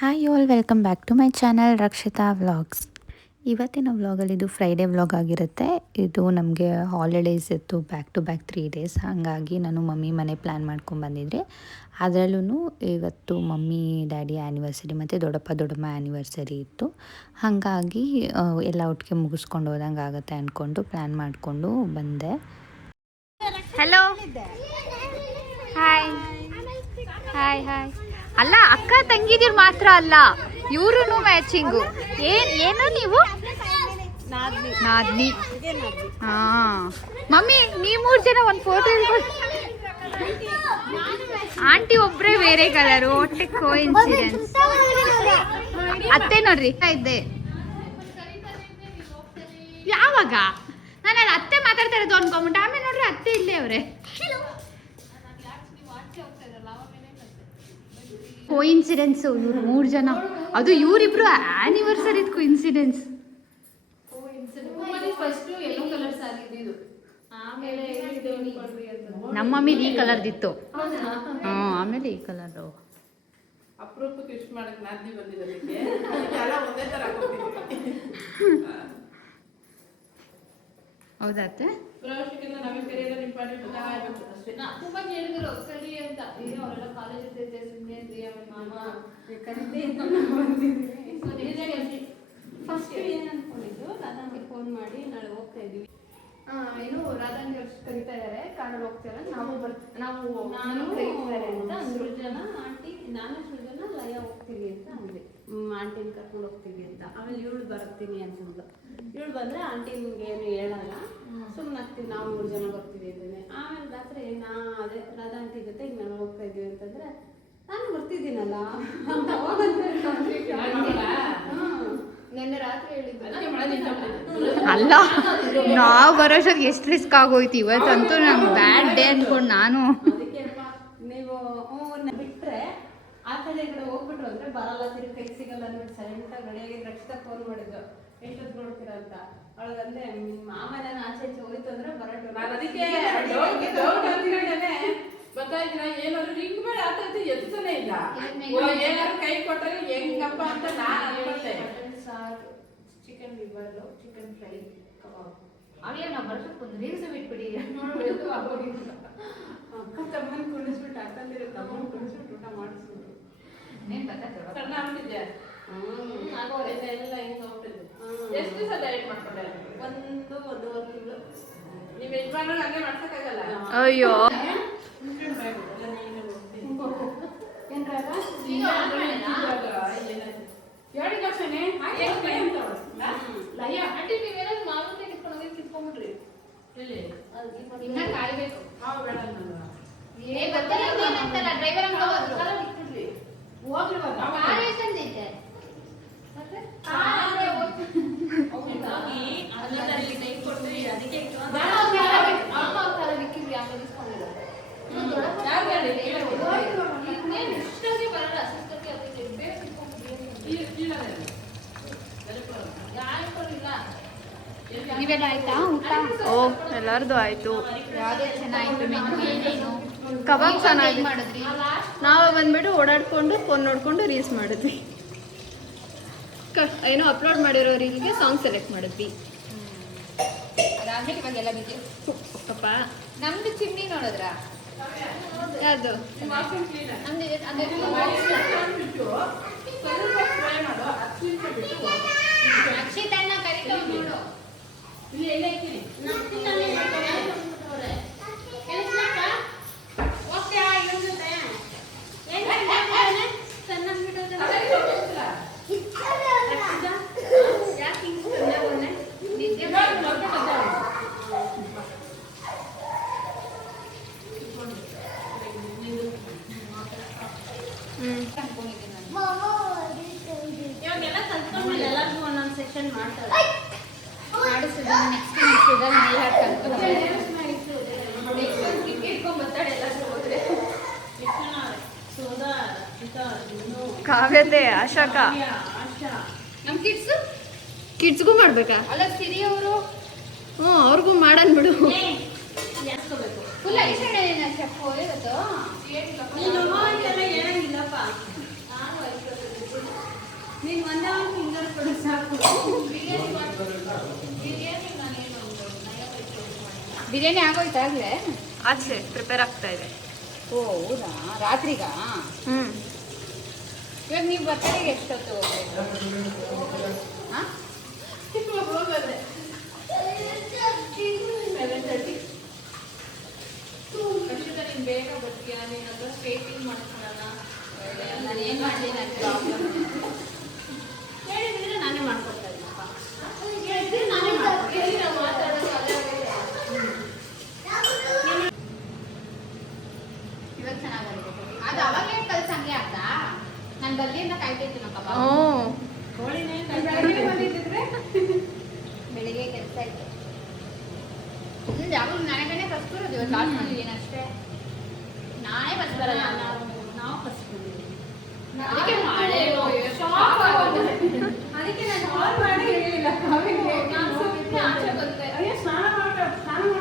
Hi all, welcome back to my channel Rakshita vlogs. ಇವತ್ತಿನ ವ್ಲಾಗಲ್ಲಿ ಇದು ಫ್ರೈಡೇ ವ್ಲಾಗ್ ಆಗಿರುತ್ತೆ. ಇದು ನಮಗೆ ಹಾಲಿಡೇಸ್ ಇತ್ತು, ಬ್ಯಾಕ್ ಟು ಬ್ಯಾಕ್ 3 ಡೇಸ್. ಹಾಗಾಗಿ ನಾನು ಮಮ್ಮಿ ಮನೆ ಪ್ಲ್ಯಾನ್ ಮಾಡ್ಕೊಂಡು ಬಂದಿದ್ದೆ. ಅದರಲ್ಲೂ ಇವತ್ತು ಮಮ್ಮಿ ಡ್ಯಾಡಿ ಆ್ಯನಿವರ್ಸರಿ ಮತ್ತು ದೊಡ್ಡಪ್ಪ ದೊಡ್ಡಮ್ಮ ಆ್ಯನಿವರ್ಸರಿ ಇತ್ತು. ಹಾಗಾಗಿ ಎಲ್ಲ ಒಟ್ಟಿಗೆ ಮುಗಿಸ್ಕೊಂಡು ಹೋದಂಗೆ ಆಗುತ್ತೆ ಅಂದ್ಕೊಂಡು ಪ್ಲ್ಯಾನ್ ಮಾಡಿಕೊಂಡು ಬಂದೆ. Hello, hi hi hi. ಅಲ್ಲ, ಅಕ್ಕ ತಂಗಿದಿರು ಮಾತ್ರ ಅಲ್ಲ, ಇವ್ರು ಮ್ಯಾಚಿಂಗು. ಏನು ನೀವು ನಾದ್ನಿ? ಹಾ ಮಮ್ಮಿ, ನೀವು 3 ಜನ ಒಂದು ಫೋಟೋ ಆಂಟಿ ಒಬ್ರೇ ಬೇರೆ ಕಲರು, ಒಟ್ಟೆ ಕೋಇನ್ಸಿಡೆನ್ಸ್. ಅತ್ತೆ ನೋಡ್ರಿ ಇದ್ದೆ. ಯಾವಾಗ ನಾನು ಅಲ್ಲಿ ಅತ್ತೆ ಮಾತಾಡ್ತಾ ಇರೋದು ಅನ್ಕೊಂಬಿಟ್ಟು ಆಮೇಲೆ ನೋಡ್ರಿ ಅತ್ತೆ ಇಲ್ಲೇ ಅವ್ರೆ. ಕೋಇನ್ಸಿಡೆನ್ಸ್, ಇವ್ರು 3 ಜನ, ಅದು ಇವರಿಬ್ರು ಆನಿವರ್ಸರಿದ್ ಕೋಇನ್ಸಿಡೆನ್ಸ್. ನಮ್ಮ ಮಮ್ಮಿದು ಈ ಕಲರ್ದಿತ್ತು, ಆಮೇಲೆ ಈ ಕಲರ್. ಹೌದಾತೆ ಫಸ್ಟ್ ಏನು ಅನ್ಕೊಂಡಿದ್ದು, ರಾಧಾಂಗೆ ಫೋನ್ ಮಾಡಿ ನಾಳೆ ಹೋಗ್ತಾ ಇದೀವಿ, ಏನು ರಾಧಾಂಗೆ ಕರಿತಾ ಇದಾರೆ, ಕಾರಲ್ಲಿ ಹೋಗ್ತಾರೆ, ನಾನು ಕರೀತಾರೆ ಅಂತ ಸೃಜನ ಆಂಟಿ, ನಾನು ಸೃಜನ ಲಯ ಹೋಗ್ತೀವಿ ಅಂತ ಅಂದ್ವಿ. ಆಂಟಿನ ಕರ್ಕೊಂಡು ಹೋಗ್ತೀವಿ ಅಂತ. ಆಮೇಲೆ ಇವಳು ಬರ್ತೀನಿ ಅಂತಂದ್ಲು. ಇವಳು ಬಂದ್ರೆ ಆಂಟಿ ನಿಮ್ಗೆ ಏನು ಹೇಳಲ್ಲ, ಸುಮ್ಮನೆ ಆಗ್ತೀವಿ, ನಾವು 3 ಜನ ಬರ್ತೀವಿ ಅಂತಂದ್ರೆ. ಆಮೇಲೆ ರಾತ್ರಿ ಅದೇ ರಾಧಾ ಆಂಟಿ ಜೊತೆ ಈಗ ನಾನು ಹೋಗ್ತಾ ಇದೀವಿ ಅಂತಂದ್ರೆ, ನಾನು ಬರ್ತಿದ್ದೀನಲ್ಲ ಅಂತ ನೆನ್ನೆ ರಾತ್ರಿ ಹೇಳಿದ್ದೆ. ಅಲ್ಲ, ನಾವು ಬರೋಷ್ಟೊತ್ತಿಗೆ ಎಷ್ಟು ರಿಸ್ಕ್ ಆಗೋಯ್ತು. ಇವತ್ತಂತೂ ನಂಗೆ ಬ್ಯಾಡ್ ಡೇ ಅಂದ್ಕೊಂಡು ನಾನು ಅದಕ್ಕೆ ನೀವು ಬಿಟ್ರೆ ಆ ಕಡೆ ಈ ಕಡೆ ಹೋಗ್ಬಿಟ್ರು ಅಂದ್ರೆ ಬರಲ್ಲ, ತಿರುಗಿ ಕೈ ಸಿಗಲ್ಲ ಅಂದ್ಬಿಟ್ಟು ಸೈಲೆಂಟಾಗಿ ರೆಡಿಯಾಗಿ ರಕ್ಷಿತಾ ಫೋನ್ ಮಾಡಿದ್ದು, ಎಷ್ಟೊತ್ತು ನೋಡ್ತೀರಾ ಅಂತ. ಅವಳಗಂದ್ರೆ ಆಮೇಲೆ ಆಚೆ ಈಚೆ ಹೋಯ್ತು ಅಂದ್ರೆ ಬರಟ್ಟು. ನಾನು ಅದಕ್ಕೆ ಗೊತ್ತಾಯ್ತಿನ ಏನಾದ್ರು ರಿಂಗ್ ಬೇರೆ ಆತೈತಿ, ಎತ್ತನೇ ಇಲ್ಲ, ಏನಾದ್ರು ಕೈ ಕೊಟ್ಟರೆ ಹೆಂಗಪ್ಪ ಅಂತ ನಾನು ಅನ್ಕೊಂಡೆ. ಸಾರು, ಚಿಕನ್ ಲಿವರ್, ಚಿಕನ್ ಫ್ರೈ, ಕಬಾಬ್. ಅವಳೇ ನಾವು ಬರ್ಸಕ್ಕೆ ಒಂದು ರೀಲ್ಸ್ ಬಿಟ್ಬಿಡಿ ತಮ್ಮನ ಕುಣಿಸ್ಬಿಟ್ಟು, ಅಕ್ಕಂದಿರೋ ತಮ್ಮನ ಕುಣಿಸ್ಬಿಟ್ಟು ಊಟ ಮಾಡಿಸ್ಬಿಟ್ಟು ಸಣ್ಣ ಆಗ್ಬಿಟ್ಟಿದ್ದೆ. ಎಲ್ಲ ಹಿಂಗೆ ಹೋಗ್ಬಿಟ್ಟಿದ್ದೆ. ಎಷ್ಟು ದಿವಸ ಡಯಟ್ ಮಾಡ್ಕೊಂಡೆ? 1-1.5 ತಿಂಗಳು. ನೀವು ಯಜಮಾನ ಹಂಗೆ ಮಾಡ್ಸಕ್ಕಾಗಲ್ಲ. ಅಯ್ಯೋ, ನೀವೆಲ್ಲ ಆಯ್ತಾ ಊಟ? ಓ, ಎಲ್ಲರದು ಆಯ್ತು. ಯಾವುದೇ ಚೆನ್ನಾಗಿತ್ತು ಮೆನು? ಏನೇನು ಕಬಾಬ್ ಚೆನ್ನಾಗಿ ಮಾಡಿದ್ರಿ? ನಾವು ಬಂದ್ಬಿಟ್ಟು ಓಡಾಡ್ಕೊಂಡು ಫೋನ್ ನೋಡ್ಕೊಂಡು ರೀಲ್ಸ್ ಮಾಡಿದ್ವಿ. ಏನೋ ಅಪ್ಲೋಡ್ ಮಾಡಿರೋ ರೀಲ್ಗೆ ಸಾಂಗ್ ಸೆಲೆಕ್ಟ್ ಮಾಡಿದ್ವಿ. ಅದಾದ್ಮೇಲೆ ಇವಾಗೆಲ್ಲ ಬಿಸಿ ಅಪ್ಪ. ನಮ್ದು ಚಿಮ್ನಿ ನೋಡಿದ್ರ? ಯಾವುದು? ಅಕ್ಷಿತಣ್ಣ ಕರಿತಾ ನೋಡು. ಎಲ್ಲರಿಗೂ ಒಂದೊಂದು ಸೆಷನ್ ಮಾಡ್ತಾರೆ. ಕಾವ್ಯತೆ, ಆಶಾಕ, ನಮ್ಮ ಕಿಡ್ಸ್ಗೂ ಮಾಡ್ಬೇಕಾ? ಅಲ್ಲ, ಸಿರಿ ಅವರು ಅವ್ರಿಗೂ ಮಾಡನ್ ಬಿಡು. ಫುಲ್ ಐಶ್ವರ್ಯ ಶೆಫ್ ಇವತ್ತು. ನೀನು ಹೇಳಂಗಿಲ್ಲಪ್ಪ. ನಾನು ನೀನು ಒಂದೇ ಒಂದು ಫಿಂಗರ್ ಕೊಡು ಸಾಕು. ಬಿರಿಯಾನಿ ಆಗೋಯ್ತಾ ಆಗಲೇ? ಆಚೆ ಪ್ರಿಪೇರ್ ಆಗ್ತಾ ಇದೆ. ಓ ಹೌದಾ, ರಾತ್ರಿಗಾ? ಹ್ಞೂ. ಇವಾಗ ನೀವು ಬರ್ತಡೆಗೆ ಎಷ್ಟೊತ್ತು ಹೋಗ್ಬೇಕು? ಹಾಂ, ನೀನು ಬೇಗ ಬರ್ತೀಯಾ? ನೀನು ಹತ್ರ ಸ್ಟೇಟಿಂಗ್ ಮಾಡ್ಕೊಳ್ಳೋಣ. ನಾನು ಏನು ಮಾಡಲಿ, ನಾನು ಪ್ರಾಬ್ಲಮ್ ಹೇಳಿದ್ರೆ ನಾನೇ ಮಾಡ್ಕೊಡ್ತಾ ಇದ್ದೀನಪ್ಪ. ಹೇಳಿದ್ರೆ ನಾನೇ ಮಾಡ್ಕೊಡ್ತೀನಿ. ನಾವು ಮಾತಾಡೋದು ಅದೇ ಇವಾಗ ಚೆನ್ನಾಗಿ ಬರುತ್ತೆ. ಅದು ಅವಾಗಲೇ ಕಲ್ಸಂಗೆ ಆಗ್ತಾ? ನಾನು ಬಲ್ಲಿ ಅಂತ ಕಾಯ್ತಿದ್ದೀನಪ್ಪ. ಬೆಳಿಗ್ಗೆ ಕೆಲಸ ಇತ್ತು. ಯಾವಾಗ ನನಗೇನೆ ಫಸ್ಟ್ ಬರೋದು. ಇವತ್ತು ಲಾಸ್ಟ್ ಮಾಡಿದ್ದೀನಿ ಅಷ್ಟೇ. ನಾನೇ ಫಸ್ಟ್ ಬರಲ್ಲ. ನಾವು ಫಸ್ಟ್ ಅದಕ್ಕೆ ಮಳೆ ಅದಕ್ಕೆ ನಾನು ಕಾಲ್ ಮಾಡಿ ಹೇಳಿಲ್ಲ. ನಾನು ಸುಮ್ಮನೆ ಆಚೆ ಬಂದೆ. ಅಯ್ಯೋ ಸ್ನಾನ ಮಾಡೋ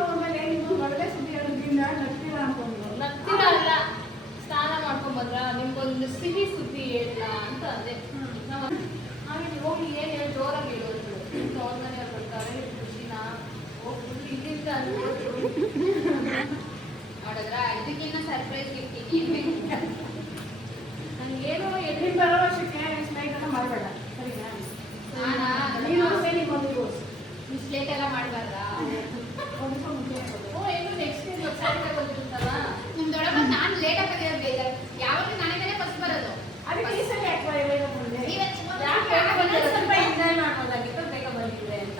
ಹೋದ್ಮೇಲೆ ನೀವು ಒಳ್ಳೆ ಸುದ್ದಿ ಹೇಳೋದ್ರಿಂದ ನಗ್ತೀರ ಅನ್ಕೊಂಡು. ನಗ್ತೀರ ಅಲ್ಲ, ಸ್ನಾನ ಮಾಡ್ಕೊಂಬಂದ್ರ ನಿಮ್ಗೊಂದು ಸಿಹಿ ಸುದ್ದಿ ಹೇಳಿಲ್ಲ ಅಂತ ಅಂದೆ. ಆಮೇಲೆ ಹೋಗಿ ಏನು ಹೇಳಿ ಜೋರಾಗಿ ಹೇಳೋದು. ಅವ್ರ ಮನೆಯವ್ರು ಬರ್ತಾರೆ, ಖುಷಿನ ಹೋಗ್ಬಿಟ್ಟು ಇಲ್ಲಿಂದ ಅನ್ಬೋದು. ನೋಡಿದ್ರ ಇದಕ್ಕಿನ್ನ ಸರ್ಪ್ರೈಸ್ ಗಿಫ್ಟ್ ನನಗೇನು ಎದ್ರಿಂದ ಬರೋ ವರ್ಷಕ್ಕೆ ಸ್ಲೈಡ್ ಎಲ್ಲ ಮಾಡಬೇಡ, ಸರಿನಾ? ನೀನು ಒಂದು ಇಷ್ಟು ಲೇಟ್ ಎಲ್ಲ ಮಾಡಬಾರ್ದಾ? ಏನು ನೆಕ್ಸ್ಟ್ ಸ್ಯಾಟರ್ಡೆ ಬಂದಿರುತ್ತಲ್ಲ, ನಿಮ್ಮ ದೊಡ್ಡಪ್ಪ ನಾನು ಲೇಟಾಗಿ ಬಂದಿರೋದು ಬೇಜಾರು. ಯಾವಾಗಲೂ ನನಗೇನೆ ಫಸ್ಟ್ ಬರೋದು. ಅದಕ್ಕೆ ಈ ಸಲ ಯಾಕೆ ಬೇಗ ಬಂದೆ? ಯಾಕೆ ಬೇಗ ಬಂದೆ? ಸ್ವಲ್ಪ ಎಂಜಾಯ್ ಮಾಡ್ಬೋದಾಗಿತ್ತು, ಬೇಗ ಬಂದಿದೆ ಅಂತ.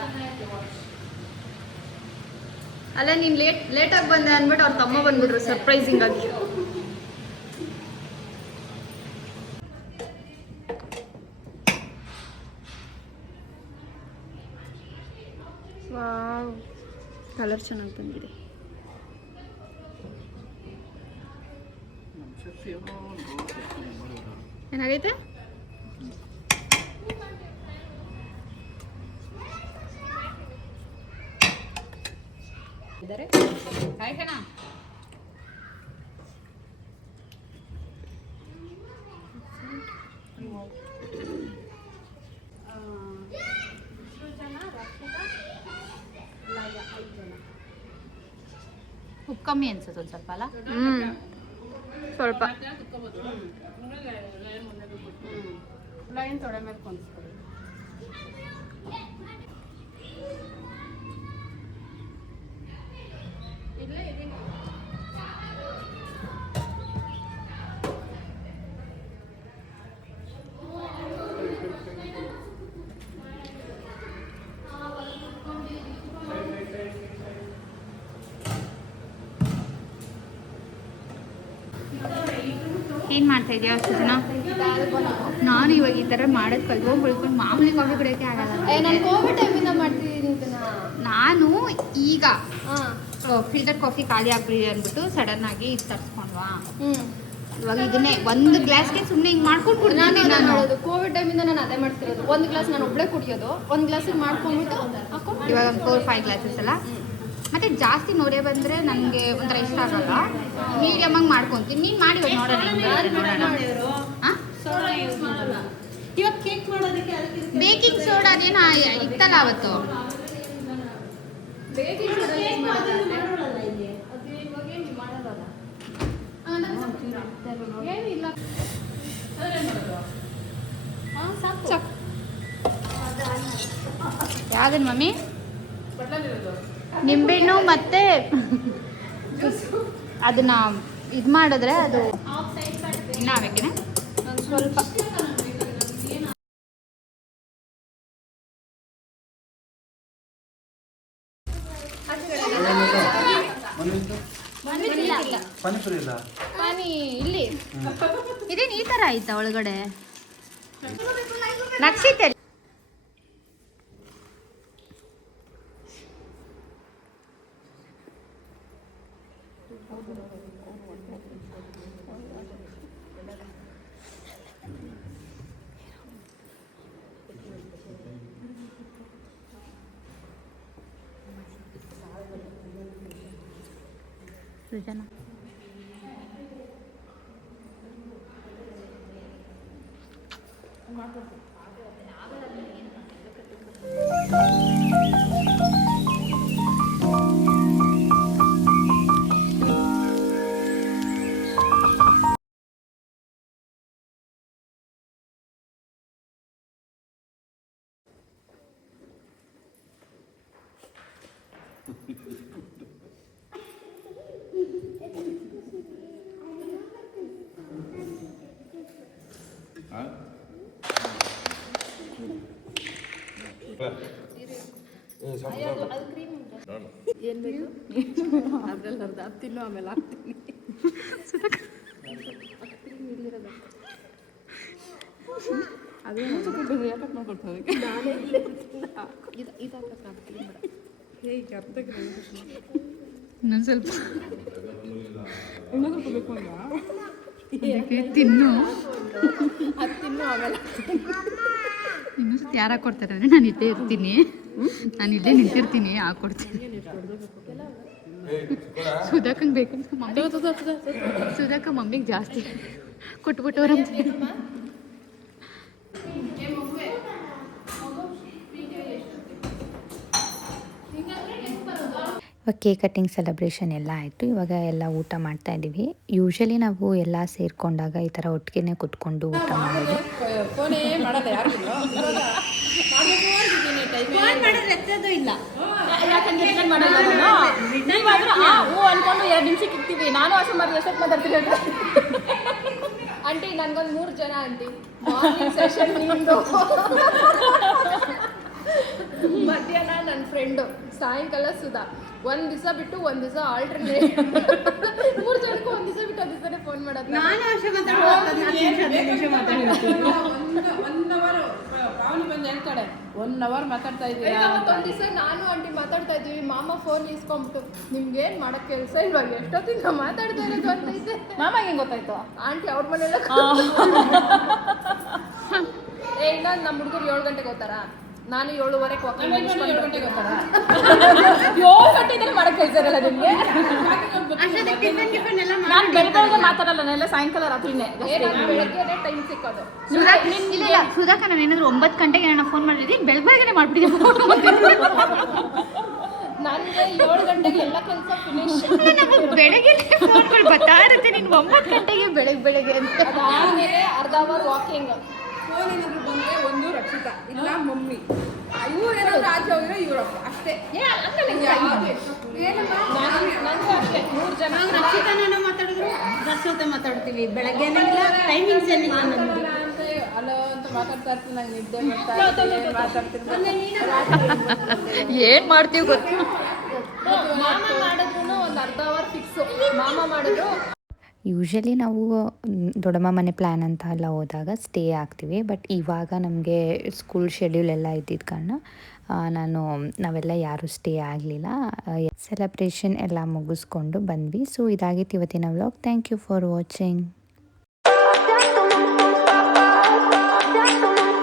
ಅಲ್ಲ, ನೀನು ಲೇಟಾಗಿ ಬಂದೆ ಅಂದ್ಬಿಟ್ಟು ಅವ್ರ ತಮ್ಮ ಬಂದ್ಬಿಟ್ರು ಸರ್ಪ್ರೈಸಿಂಗ್ ಆಗಿ. ವಾವ್, ಕಲರ್ ಚೆನ್ನಾಗಿ ಬಂದಿದೆ. ಏನಾಗೈತೆ? ಆಯ್ತಣ್ಣ. ಉಪ್ಪು ಕಮ್ಮಿ ಅನ್ಸುತ್ತೆ ಒಂದು ಸ್ವಲ್ಪ ಅಲ್ಲ? ಸ್ವಲ್ಪ ಲೈನ್ ತೊಡೆ ಮೇಲೆ ಕೊಂಡ್ಸ್ಕೊಳ್ಳಿ. ಇಲ್ಲೇ ಇದೀನಿ. ಏನು ಮಾಡ್ತಾ ಇದೆಯಾ ಅಷ್ಟು ಜನ? ನಾನು ಇವಾಗ ಈ ಥರ ಮಾಡೋದು ಕಲ್ತ್ಕೊಂಡು ಮಾಮೂಲಿ ಕಾಫಿ ಕುಡಿಯೋಕ್ಕೆ ಆಗಲ್ಲ. ನಾನು ಕೋವಿಡ್ ಟೈಮಿಂದ ಮಾಡ್ತಿದ್ದೀನಿ ಇದನ್ನ. ನಾನು ಈಗ ಫಿಲ್ಟರ್ ಕಾಫಿ ಖಾಲಿ ಆಗ್ಬಿಡಿ ಅಂದ್ಬಿಟ್ಟು ಸಡನ್ ಆಗಿ ಇದು ತರಿಸ್ಕೊಂಡ್ವಾ. ಇವಾಗ ಇದನ್ನೇ ಒಂದು ಗ್ಲಾಸ್ಗೆ ಸುಮ್ಮನೆ ಹಿಂಗೆ ಮಾಡ್ಕೊಂಡು ಕುಡ್ತೀನಿ ನಾನು. ಮಾಡೋದು ಕೋವಿಡ್ ಟೈಮಿಂದ ನಾನು ಅದೇ ಮಾಡ್ತಿರೋದು. ಒಂದು ಗ್ಲಾಸ್ ನಾನು ಒಬ್ಬಳೇ ಕುಡಿಯೋದು, ಒಂದು ಗ್ಲಾಸಿಗೆ ಮಾಡ್ಕೊಂಡ್ಬಿಟ್ಟು ಇವಾಗ 4-5 ಗ್ಲಾಸಸ್ ಅಲ್ಲ. ಮತ್ತೆ ಜಾಸ್ತಿ ನೋಡೇ ಬಂದರೆ ನನಗೆ ಒಂಥರ ಇಷ್ಟ ಆಗಲ್ಲ. ಮೀಡಿಯಮಾಗಿ ಮಾಡ್ಕೊತೀನಿ. ನೀನು ಮಾಡಿ ನೋಡೋಣ. ಹಾಂ, ಇವಾಗ ಕೇಕ್ ಮಾಡೋದಕ್ಕೆ ಬೇಕಿಂಗ್ ಸೋಡಾ ಅದೇನೋ ಇತ್ತಲ್ಲ ಅವತ್ತು. ಬೇಕಿಂಗ್ ಸೋಡಾ ಯೂಸ್ ಮಾಡೋದಲ್ಲ ಇಲ್ಲಿ. ಅದು ಇವಾಗ ಏನು ಮಾಡೋದಲ್ಲ. ಏನಿಲ್ಲ. ಸಾಕು. ಯಾವ್ದನ್ ಮಮ್ಮಿ? ನಿಂಬೆಹಣ್ಣು ಮತ್ತೆ ಅದನ್ನ ಇದು ಮಾಡಿದ್ರೆ ಅದು ಇನ್ನ ಆಗಬೇಕೇನೆ ಸ್ವಲ್ಪ. ಪಾನಿ ಇಲ್ಲಿ ಇದೇನು ಈ ಥರ ಆಯ್ತಾ ಒಳಗಡೆ ನಕ್ಷಿತೆ? ಸೃಜನಾ ಮಾಡ್ಕೊಡ್ತೀನಿ. ಅದ್ರಲ್ಲಿ ಅರ್ಧ ತಿನ್ನು ಆಮೇಲೆ ಹಾಕ್ತೀನಿ ಅದೇ ಯಾಕಂತ ಮಾಡ್ಕೊಡ್ತಾರೆ ನಾನೇ ಇಲ್ಲೇ ಇದಾಗ್ತೀನಿ ಹೇಗೆ ಅರ್ಧಕ್ಕೆ ಇನ್ನೊಂದು ಸ್ವಲ್ಪ ಇನ್ನೊಂದು ಬೇಕು ತಿನ್ನು ಅದು ತಿನ್ನು ಆಮೇಲೆ ಇನ್ನೊಂದು ಸತಿ ಯಾರು ಹಾಕೊಡ್ತಾರೆ ಅಂದರೆ ನಾನು ಇಲ್ಲೇ ಇರ್ತೀನಿ, ನಾನು ಇಲ್ಲೇ ನಿಂತಿರ್ತೀನಿ, ಹಾಕೊಡ್ತೀನಿ. ಸುಧಾಕಂಗೆ ಬೇಕಂತ ಮಮ್ಮಿ ಸುಧಾಕ ಮಮ್ಮಿಗೆ ಜಾಸ್ತಿ ಕೊಟ್ಬಿಟ್ಟವ್ರಂತ. ಇವಾಗ ಕೇಕ್ ಕಟ್ಟಿಂಗ್ ಸೆಲೆಬ್ರೇಷನ್ ಎಲ್ಲ ಆಯಿತು. ಇವಾಗ ಎಲ್ಲ ಊಟ ಮಾಡ್ತಾ ಇದ್ದೀವಿ. ಯೂಶ್ವಲಿ ನಾವು ಎಲ್ಲ ಸೇರಿಕೊಂಡಾಗ ಈ ಥರ ಒಟ್ಟಿಗೆ ಕುತ್ಕೊಂಡು ಊಟ ಮಾಡೋದು. ಅನ್ಕೊಂಡು 2 ನಿಮಿಷಕ್ಕೆ ಇರ್ತೀವಿ. ನಾನು ಆಶೆ ಮಾಡಿ ಎಷ್ಟೊತ್ತು ಮಾತಾಡ್ತೀನಿ ಆಂಟಿ. ನನ್ಗೊಂದು 3 ಜನ ಆಂಟಿ. ಮಾರ್ನಿಂಗ್ ಸೆಷನ್ ನಿಮ್ಮದು, ಮಧ್ಯಾಹ್ನ ನನ್ನ ಫ್ರೆಂಡು, ಸಾಯಂಕಾಲ ಸುಧಾ. ಒಂದು ದಿವಸ ಬಿಟ್ಟು ಒಂದು ದಿವಸ ಆಲ್ಟರ್ನೇಟ್ 3 ಜನಕ್ಕೂ ಒಂದು ದಿವಸ ಬಿಟ್ಟು ಒಂದು ದಿವಸನೇ ಫೋನ್ ಮಾಡೋದು. ನಾನು ಅಷ್ಟೇ ಹೇಳ್ತಾಳೆ 1 ಅವರ್ ಮಾತಾಡ್ತಾ ಇದ್ದೀವಿ. ಒಂದು ದಿವಸ ನಾನು ಆಂಟಿ ಮಾತಾಡ್ತಾ ಇದ್ದೀವಿ, ಮಾಮ ಫೋನ್ ಇಸ್ಕೊಂಡ್ಬಿಟ್ಟು ನಿಮ್ಗೇನು ಮಾಡೋಕ್ಕೆ ಕೆಲಸ ಇಲ್ವಾಗ ಎಷ್ಟೊತ್ತಿಂದ ಮಾತಾಡ್ತಾ ಇರೋದು ಅಂತ ಇದ್ದೆ. ಮಾಮ ಹೆಂಗೆ ಗೊತ್ತಾಯ್ತು ಆಂಟಿ ಅವ್ರ ಮನೆಯಲ್ಲ. ಇನ್ನೊಂದು ನಮ್ಮ ಹುಡುಗರು 7 ಗಂಟೆಗೆ ಹೋಗ್ತಾರಾ, ನಾನು 7:15 ವಾಕಿಂಗ್ 7 ಗಂಟೆಗೆ ಹೋಗ್ತಾರ. 7 ಗಂಟೆಗೆ ಮಾಡಕ್ಕೆ ಹೇಳ್ತಾರಲ್ಲ ನಿಮಗೆ. ನಾನು ಬೆಳಗ್ಗೆ ಮಾತಾಡಲ್ಲ, ನಾನೆಲ್ಲ ಸಾಯಂಕಾಲ ರಾತ್ರಿನೇ. ಬೆಳಗ್ಗೆ ಟೈಮ್ ಸಿಕ್ಕೋದು. ಇಲ್ಲ ಸುಧಾಕ, ನಾನು ಏನಾದರೂ 9 ಗಂಟೆಗೆ ನಾನು ಫೋನ್ ಮಾಡಿದ್ದೀನಿ, ಬೆಳಗ್ಗೆನೇ ಮಾಡ್ಬಿಟ್ಟಿದ್ದೀನಿ. ನನಗೆ 7 ಗಂಟೆಗೆ ಎಲ್ಲ ಕೆಲಸ ಫಿನಿಶ್. ಬೆಳಗ್ಗೆ ಫೋನ್ಗಳು ಬರ್ತಾ ಇರುತ್ತೆ, ನೀನು 9 ಗಂಟೆಗೆ ಬೆಳಗ್ಗೆ ಅಂತ. ಅದಾದಮೇಲೆ ಅರ್ಧ ಅವರ್ ವಾಕಿಂಗ್. ಫೋನ್ ಏನಾದ್ರು ಬಂದರೆ ಒಂದು ರಕ್ಷಿತಾ ಇಲ್ಲ ಮಮ್ಮಿ, ಇವ್ರೇನಾದ್ರು ಆಚೆ ಹೋಗಿರೋ ಇವರಪ್ಪ ಅಷ್ಟೇ. ನನಗೂ ಅಷ್ಟೇ 3 ಜನ. ರಕ್ಷಿತಾನ ಮಾತಾಡಿದ್ರು ರಕ್ಷ ಜೊತೆ ಮಾತಾಡ್ತೀವಿ. ಬೆಳಗ್ಗೆ ಟೈಮಿಂಗ್ಸ್ ಏನಿಲ್ಲ ನಮ್ಮದು. ಅಲೋ ಅಂತ ಮಾತಾಡ್ತಾ ಇರ್ತೀನಿ, ನಂಗೆ ನಿದ್ದೆ ಮಾತಾಡ್ತೀನಿ. ಏನು ಮಾಡ್ತೀವಿ ಗೊತ್ತು. ಮಾಮ ಮಾಡಿದ್ರು ಒಂದು ಅರ್ಧ ಅವರ್ ಫಿಕ್ಸು. ಮಾಮ ಮಾಡಿದ್ರು. ಯೂಶ್ವಲಿ ನಾವು ದೊಡ್ಡಮ್ಮ ಮನೆ ಪ್ಲ್ಯಾನ್ ಅಂತ ಎಲ್ಲ ಹೋದಾಗ ಸ್ಟೇ ಆಗ್ತೀವಿ. ಬಟ್ ಇವಾಗ ನಮಗೆ ಸ್ಕೂಲ್ ಶೆಡ್ಯೂಲ್ ಎಲ್ಲ ಇದ್ದಿದ್ದ ಕಾರಣ ನಾವೆಲ್ಲ ಯಾರೂ ಸ್ಟೇ ಆಗಲಿಲ್ಲ. ಸೆಲೆಬ್ರೇಷನ್ ಎಲ್ಲ ಮುಗಿಸ್ಕೊಂಡು ಬಂದ್ವಿ. ಸೊ ಇದಾಗಿತ್ತು ಇವತ್ತಿನ vlog. Thank you for watching.